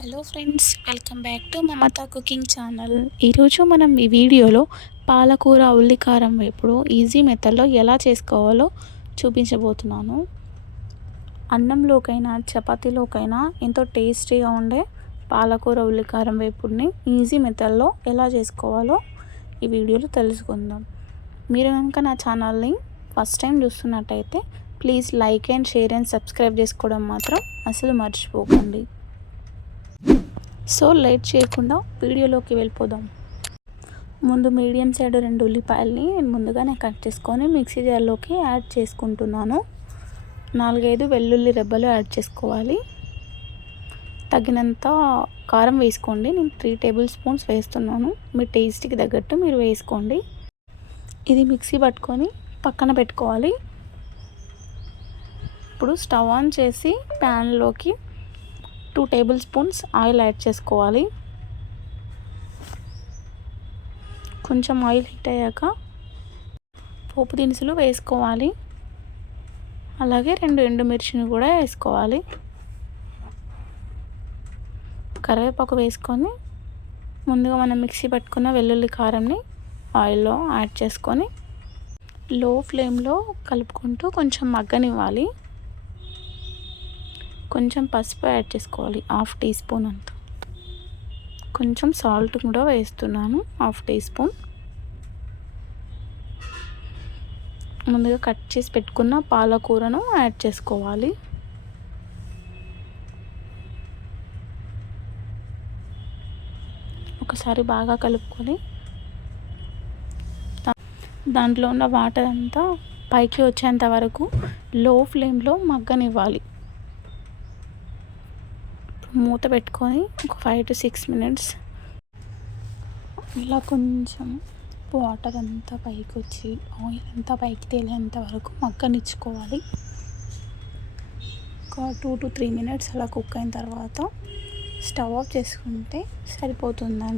Hello friends, welcome back to Mamata cooking channel. ఈరోజు మనం ఈ వీడియోలో పాలకూర ఉల్లికారం వేపుడు ఈజీ మెథడ్లో ఎలా చేసుకోవాలో చూపించబోతున్నాను. అన్నంలోకైనా చపాతీలోకైనా ఎంతో టేస్టీగా ఉండే పాలకూర ఉల్లికారం వేపుడిని ఈజీ మెథడ్లో ఎలా చేసుకోవాలో ఈ వీడియోలో తెలుసుకుందాం. మీరు కనుక నా ఛానల్ని ఫస్ట్ టైం చూస్తున్నట్టయితే please like and share and subscribe చేసుకోవడం మాత్రం అసలు మర్చిపోకండి. సో లేట్ చేయకుండా వీడియోలోకి వెళ్ళిపోదాం. ముందు మీడియం సైడ్ 2 ఉల్లిపాయలని నేను ముందుగానే కట్ చేసుకొని మిక్సీ జార్లోకి యాడ్ చేసుకుంటున్నాను. 4-5 వెల్లుల్లి రెబ్బలు యాడ్ చేసుకోవాలి. తగినంత కారం వేసుకోండి. నేను 3 టేబుల్ స్పూన్స్ వేస్తున్నాను. మీ టేస్ట్కి తగ్గట్టు మీరు వేసుకోండి. ఇది మిక్సీ పట్టుకొని పక్కన పెట్టుకోవాలి. ఇప్పుడు స్టవ్ ఆన్ చేసి ప్యాన్లోకి 2 టేబుల్ స్పూన్స్ ఆయిల్ యాడ్ చేసుకోవాలి. కొంచెం ఆయిల్ హీట్ అయ్యాక పోపు దినుసులు వేసుకోవాలి. అలాగే 2 ఎండుమిర్చిని కూడా వేసుకోవాలి. కరివేపాకు వేసుకొని ముందుగా మనం మిక్సీ పట్టుకున్న వెల్లుల్లి కారంని ఆయిల్లో యాడ్ చేసుకొని లో ఫ్లేమ్లో కలుపుకుంటూ కొంచెం మగ్గనివ్వాలి. కొంచెం పసుపు యాడ్ చేసుకోవాలి, 1/2 టీ స్పూన్ అంత. కొంచెం సాల్ట్ కూడా వేస్తున్నాను, 1/2 టీ స్పూన్. ముందుగా కట్ చేసి పెట్టుకున్న పాలకూరను యాడ్ చేసుకోవాలి. ఒకసారి బాగా కలుపుకొని దాంట్లో ఉన్న వాటర్ అంతా పైకి వచ్చేంత వరకు లో ఫ్లేమ్లో మగ్గనివ్వాలి. మూత పెట్టుకొని ఒక 5 to 6 minutes ఇలా కొంచెం వాటర్ అంతా పైకి వచ్చి ఆయిల్ అంతా పైకి తేలేంత వరకు మగ్గనిచ్చుకోవాలి. ఒక 2 to 3 minutes అలా కుక్ అయిన తర్వాత స్టవ్ ఆఫ్ చేసుకుంటే సరిపోతుందండి.